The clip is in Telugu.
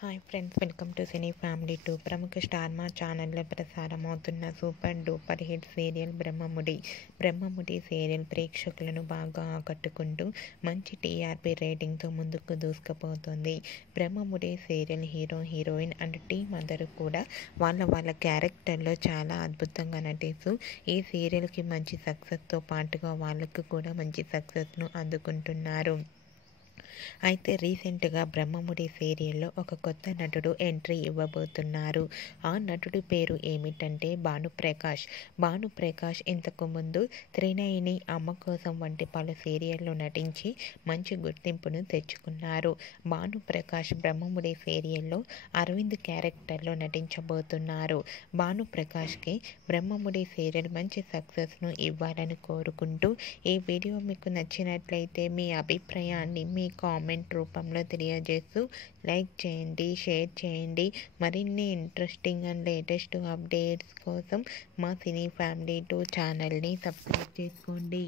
Hi friends, welcome to Cine Family 2. ప్రముఖ స్టార్ మా ఛానల్లో ప్రసారమవుతున్న super duper hit serial Brahmamudi serial ప్రేక్షకులను బాగా ఆకట్టుకుంటూ మంచి టీఆర్పీ రేటింగ్తో ముందుకు దూసుకుపోతుంది. Brahmamudi serial heroine and team అందరూ కూడా వాళ్ళ క్యారెక్టర్లో చాలా అద్భుతంగా నటిస్తూ ఈ సీరియల్కి మంచి సక్సెస్తో పాటుగా వాళ్ళకు కూడా మంచి సక్సెస్ను అందుకుంటున్నారు. అయితే రీసెంట్గా బ్రహ్మముడి సీరియల్లో ఒక కొత్త నటుడు ఎంట్రీ ఇవ్వబోతున్నారు. ఆ నటుడి పేరు ఏమిటంటే భానుప్రకాష్ ఇంతకుముందు త్రినయని, అమ్మ కోసం వంటి పలు సీరియల్లో నటించి మంచి గుర్తింపును తెచ్చుకున్నారు. భానుప్రకాష్ బ్రహ్మముడి సీరియల్లో అరవింద్ క్యారెక్టర్లో నటించబోతున్నారు. భానుప్రకాష్కి బ్రహ్మముడి సీరియల్ మంచి సక్సెస్ను ఇవ్వాలని కోరుకుంటూ ఈ వీడియో మీకు నచ్చినట్లయితే మీ అభిప్రాయాన్ని మీ కామెంట్ రూపంలో తెలియజేస్తూ లైక్ చేయండి, షేర్ చేయండి. మరిన్ని ఇంట్రెస్టింగ్ అండ్ లేటెస్ట్ అప్డేట్స్ కోసం మా సినీ ఫ్యామిలీ 2 ఛానల్ని సబ్స్క్రైబ్ చేసుకోండి.